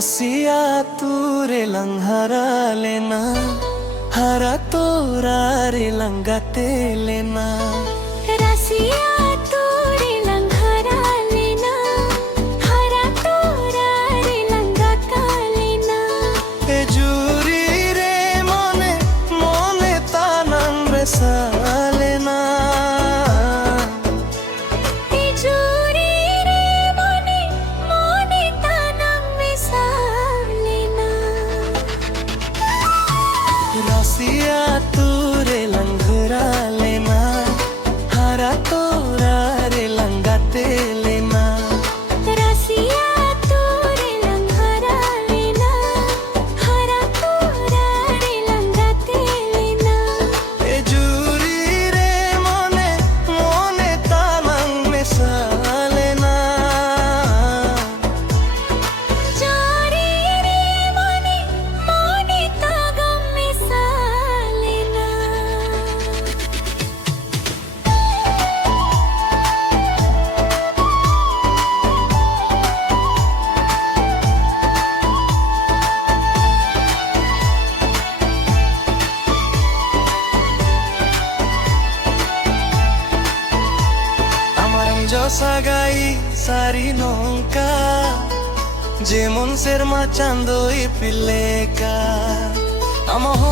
रसिया तूरे लंघरा लेना हरा तोरा रे लंगाते लेना रसिया तोरे लंघरा लेना हरा तोरा रे लंगाता लेना ए जुरी रे मने मने तानन रे सालेना ए जुरी रे मने मने तानम मिसा लेना रसिया तूरे लंघरा लेना हरा तोरा रे लंगाते लेना रसिया तोरे लंघरा लेना हरा तोरा रे लंगाते लेना ए जुरी रे मने मने तानन में सालेना जोरी रे मने मने तागम मिसा लेना সাগাই সারি নৌকা যেমন সেরমা চান্দই পিলেকা আমহ